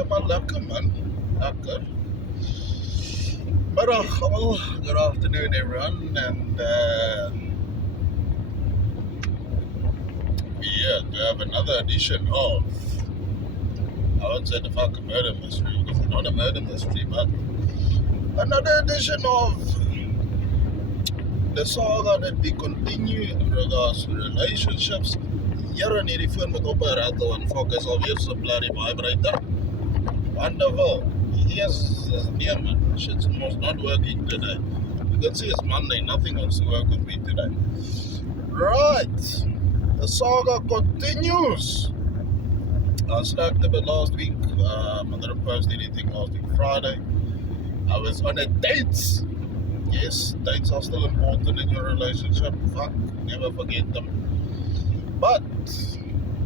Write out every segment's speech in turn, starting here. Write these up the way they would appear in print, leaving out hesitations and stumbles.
Ja, maar lekker man. Lekker. Middag all. Good afternoon everyone. And we here to have another edition of, I won't say the fucking murder mystery, because it's not a murder mystery, but another edition of the saga that we continue in regards to relationships. Here in hierdie foon met op 'n rattle en focus alweer so bloody vibrator. Wonderful. Yes, yeah man. Shit's almost not working today. You can see it's Monday, nothing wants to work with me today. Right. The saga continues. I slacked a bit last week. I didn't post anything last week Friday. I was on a date. Yes, dates are still important in your relationship. Fuck, never forget them. But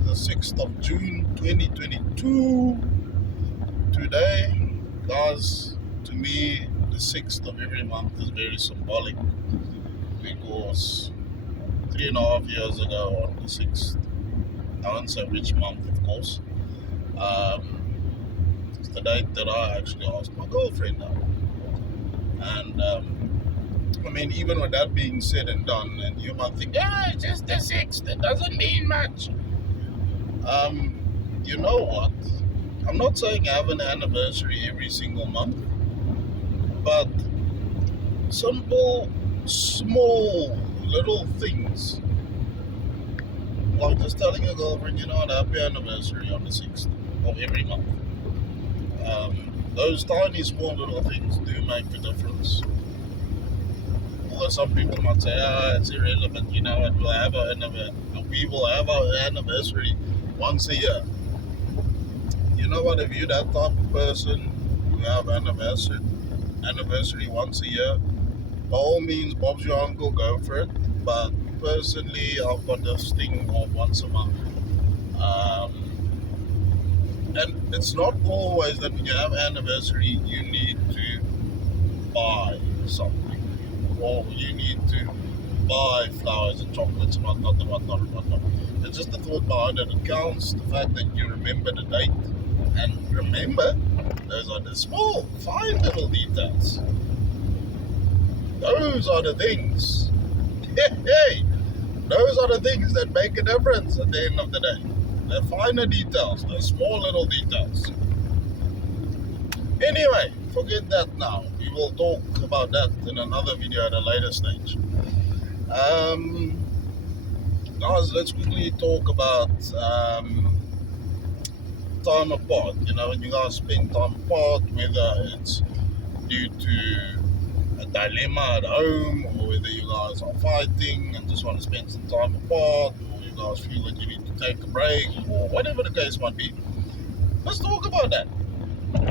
the 6th of June 2022, today, guys, to me, the 6th of every month is very symbolic because 3.5 years ago on the 6th, I won't say which month, of course, it's the date that I actually asked my girlfriend out. And I mean, even with that being said and done, and you might think, yeah, it's just the 6th, it doesn't mean much. You know what? I'm not saying have an anniversary every single month, but simple, small, little things, like just telling your girlfriend, you know what, happy anniversary on the 6th of every month. Those tiny, small little things do make a difference. Although some people might say, it's irrelevant, you know, we will have our anniversary once a year. You know what, if you're that type of person who have anniversary once a year, by all means, Bob's your uncle, go for it. But personally, I've got this thing of once a month. And it's not always that when you have anniversary, you need to buy something. Or you need to buy flowers and chocolates and whatnot. It's just the thought behind it. It counts, the fact that you remember the date. And remember, those are the small, fine little details. Those are the things. Hey, those are the things that make a difference at the end of the day. The finer details, the small little details. Anyway, forget that now. We will talk about that in another video at a later stage. Guys, let's quickly talk about time apart. You know, when you guys spend time apart, whether it's due to a dilemma at home, or whether you guys are fighting and just want to spend some time apart, or you guys feel that you need to take a break, or whatever the case might be. Let's talk about that.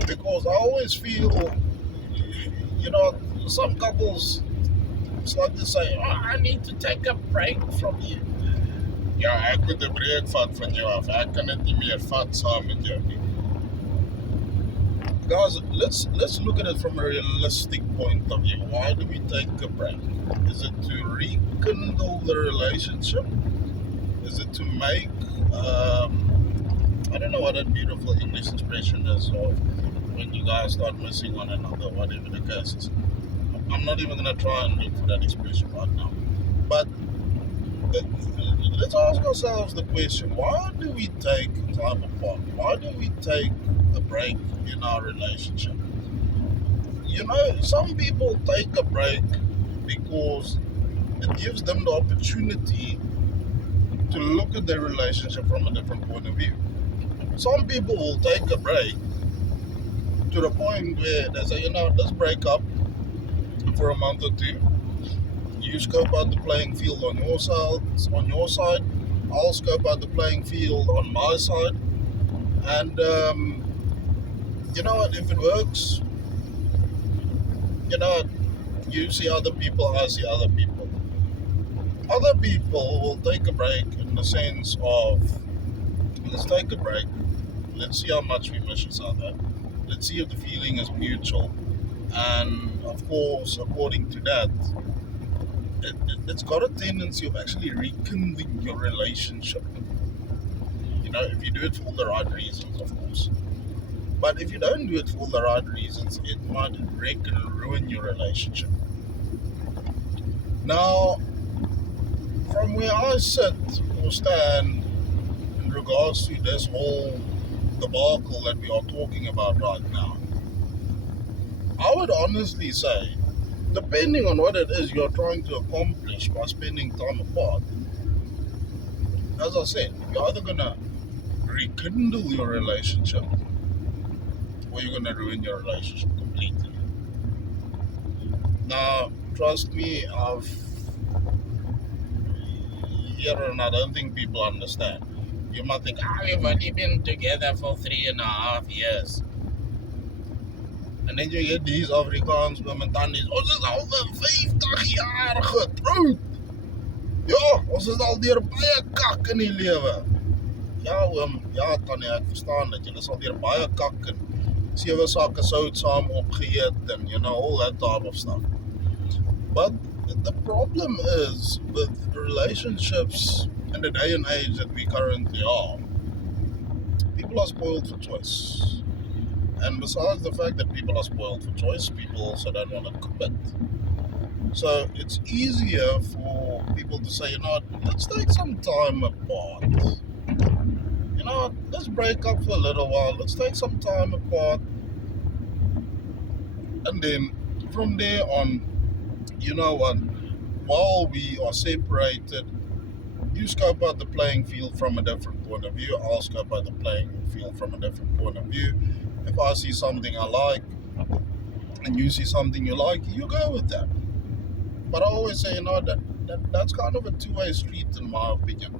Because I always feel, you know, some couples like to say, I need to take a break from you. Ja, ek moet 'n breek vat van jou af. Ek kan dit nie meer vat saam met jou nie. Guys, let's look at it from a realistic point of view. Why do we take a break? Is it to rekindle the relationship? Is it to make, I don't know what that beautiful English expression is, or when you guys start missing one another, whatever the case is. I'm not even going to try and look for that expression right now. But let's ask ourselves the question, why do we take time apart? Why do we take a break in our relationship? You know, some people take a break because it gives them the opportunity to look at their relationship from a different point of view. Some people will take a break to the point where they say, you know, let's break up for a month or two. You scope out the playing field on your side. I'll scope out the playing field on my side. And you know what, if it works, you know what, you see other people, I see other people. Other people will take a break in the sense of, let's take a break, let's see how much we miss each other, let's see if the feeling is mutual, and of course, according to that, it's got a tendency of actually rekindling your relationship. You know, if you do it for all the right reasons, of course. But if you don't do it for the right reasons, it might wreck and ruin your relationship. Now, from where I sit or stand in regards to this whole debacle that we are talking about right now, I would honestly say, depending on what it is you're trying to accomplish by spending time apart, as I said, you're either going to rekindle your relationship or you're going to ruin your relationship completely. Now, trust me, I've here and I don't think people understand. You might think, we've only been together for 3.5 years. En dan jy het these Afrikaans momentan ons is al vir 50 jaar getroud. Ja, ons is al deur baie kak in die lewe. Ja oom, ja tannie, ek verstaan dat julle is al deur baie kak en 7 sakke sout saam opgeëet en all that type of stuff. But the problem is with relationships in the day and age that we currently are, people are spoiled for choice. And besides the fact that people are spoiled for choice, people also don't want to commit. So it's easier for people to say, let's take some time apart. Let's break up for a little while. Let's take some time apart. And then from there on, while we are separated, you scope out the playing field from a different point of view. I'll scope out the playing field from a different point of view. If I see something I like and you see something you like, you go with that. But I always say, that's kind of a two-way street in my opinion.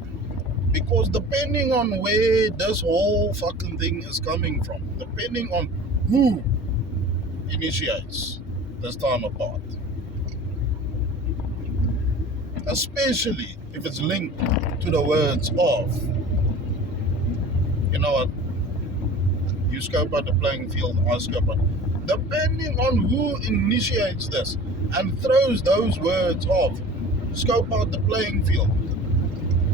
Because depending on where this whole fucking thing is coming from, depending on who initiates this time apart, especially if it's linked to the words of, you scope out the playing field, I scope out. Depending on who initiates this and throws those words of, scope out the playing field,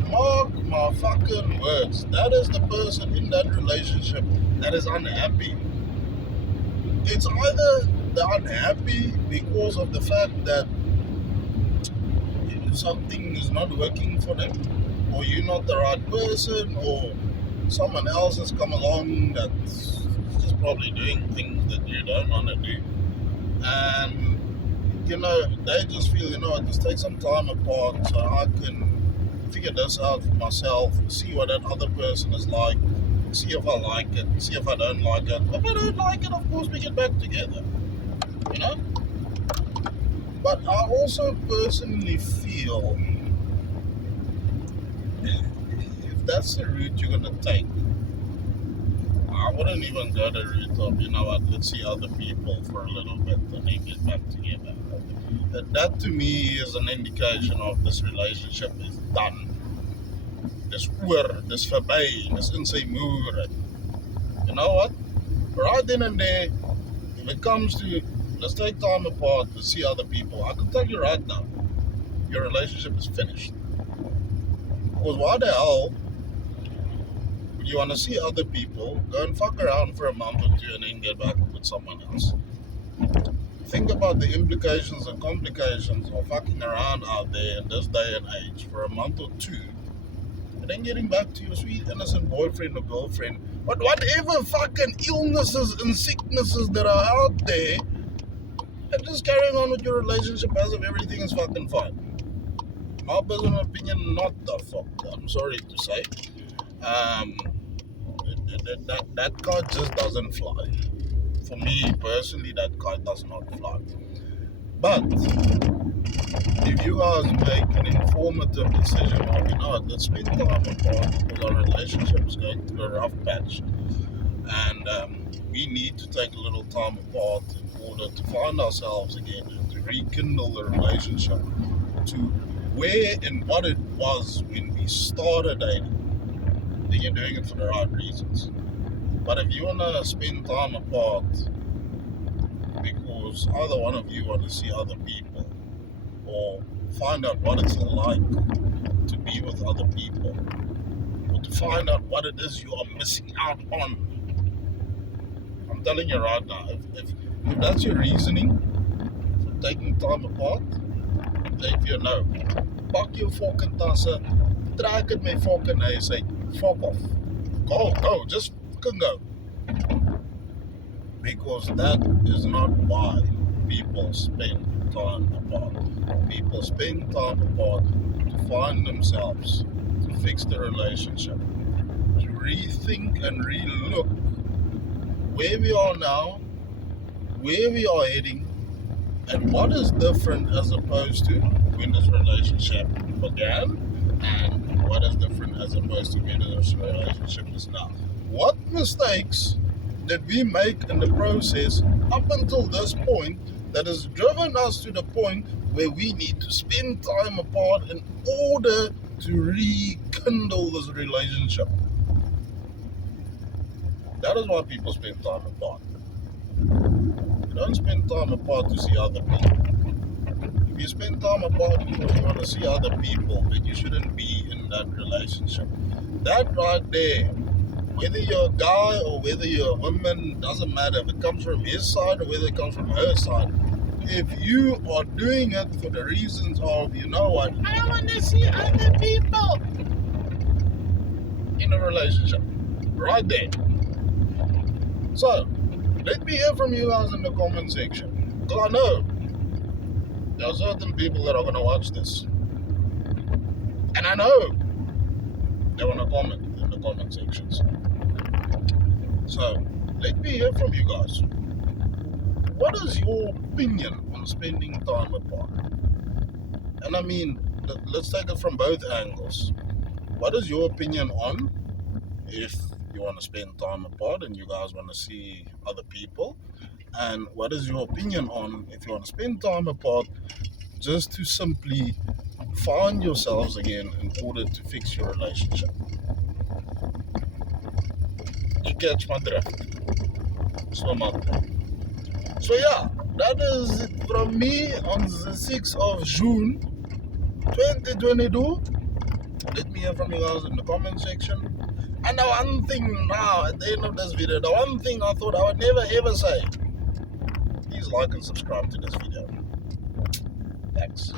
mark my fucking words, that is the person in that relationship that is unhappy. It's either they're unhappy because of the fact that something is not working for them, or you're not the right person, or someone else has come along that's just probably doing things that you don't want to do. And, they just feel, just take some time apart so I can figure this out for myself, see what that other person is like, see if I like it, see if I don't like it. If I don't like it, of course, we get back together, But I also personally feel if that's the route you're going to take, I wouldn't even go the route of, let's see other people for a little bit and then get back together. That to me is an indication of this relationship is done. Dis oor, dis verby, dis in sy moer. You know what? Right then and there, if it comes to let's take time apart to see other people, I can tell you right now, your relationship is finished. Because why the hell would you want to see other people, go and fuck around for a month or two and then get back with someone else? Think about the implications and complications of fucking around out there in this day and age for a month or two, and then getting back to your sweet innocent boyfriend or girlfriend, but whatever fucking illnesses and sicknesses that are out there, and just carrying on with your relationship as if everything is fucking fine. My personal opinion, not the fuck. I'm sorry to say. That card just doesn't fly. For me personally, that card does not fly. But if you guys make an informative decision of, let's spend time apart because our relationship is going through a rough patch, and we need to take a little time apart in order to find ourselves again and to rekindle the relationship to where and what it was when we started dating, then you're doing it for the right reasons. But if you want to spend time apart because either one of you want to see other people or find out what it's like to be with other people or to find out what it is you are missing out on, I'm telling you right now, if that's your reasoning for taking time apart, if you know, pak jou fucking tasse, trek dit met fucking huis uit, fuck off. Go, just fucking go. Because that is not why people spend time apart. People spend time apart to find themselves, to fix the relationship, to rethink and relook where we are now, where we are heading, and what is different as opposed to when this relationship began, and what is different as opposed to when this relationship is now. What mistakes did we make in the process up until this point that has driven us to the point where we need to spend time apart in order to rekindle this relationship? That is why people spend time apart. You don't spend time apart to see other people. If you spend time apart because you want to see other people, then you shouldn't be in that relationship. That right there, whether you're a guy or whether you're a woman, doesn't matter. If it comes from his side or whether it comes from her side. If you are doing it for the reasons of, you know what, I want to see other people in a relationship. Right there. So, let me hear from you guys in the comment section. Because I know there are certain people that are going to watch this. And I know they want to comment in the comment sections. So, let me hear from you guys. What is your opinion on spending time apart? And I mean, let's take it from both angles. What is your opinion on if you want to spend time apart and you guys want to see other people? And what is your opinion on if you want to spend time apart just to simply find yourselves again in order to fix your relationship? You catch my drift. So yeah, that is it from me on the 6th of June 2022. Let me hear from you guys in the comment section. And the one thing now, at the end of this video, the one thing I thought I would never ever say, please like and subscribe to this video. Thanks.